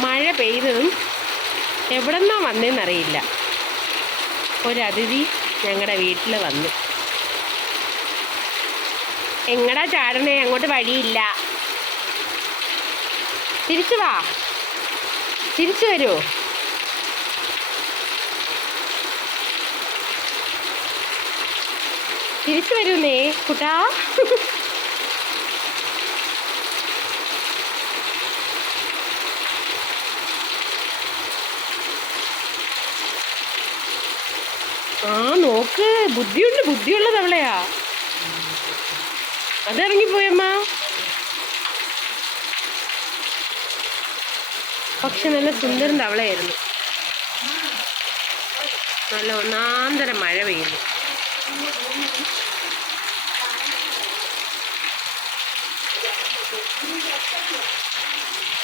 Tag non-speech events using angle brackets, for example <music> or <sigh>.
മഴ പെയ്തതും എവിടെന്നാ വന്നേന്നറിയില്ല. ഒരതിഥി ഞങ്ങളുടെ വീട്ടിൽ വന്നു. എങ്ങടാ ചാടണേ? അങ്ങോട്ട് വഴിയില്ല. തിരിച്ചു വാ. തിരിച്ചു വരുമോ തിരിച്ചു വരൂന്നേ കുട്ടാ. <laughs> ആ നോക്ക്. ബുദ്ധിയുണ്ട് ബുദ്ധിയുള്ള തവളയാ അതിറങ്ങിപ്പോയമ്മ. പക്ഷെ നല്ല സുന്ദരം തവളയായിരുന്നു നല്ല ഒന്നാന്തരം മഴ പെയ്യുന്നു.